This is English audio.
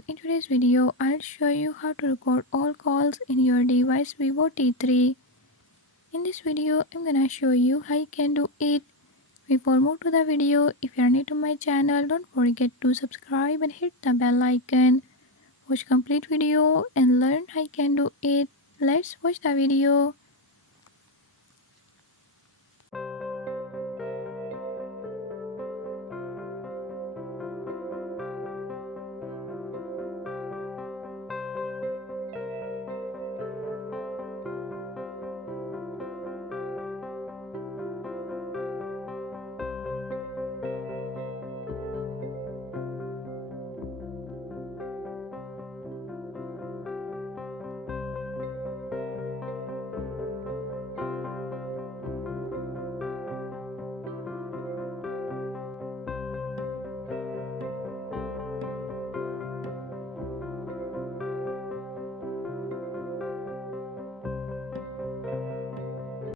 everyone, in today's video I'll show you how to record all calls in your device Vivo T3. In this video I'm gonna show you how you can do it. Before move to the video, if you are new to my channel, don't forget to subscribe and hit the bell icon. Watch complete video and learn how you can do it. Let's watch the video.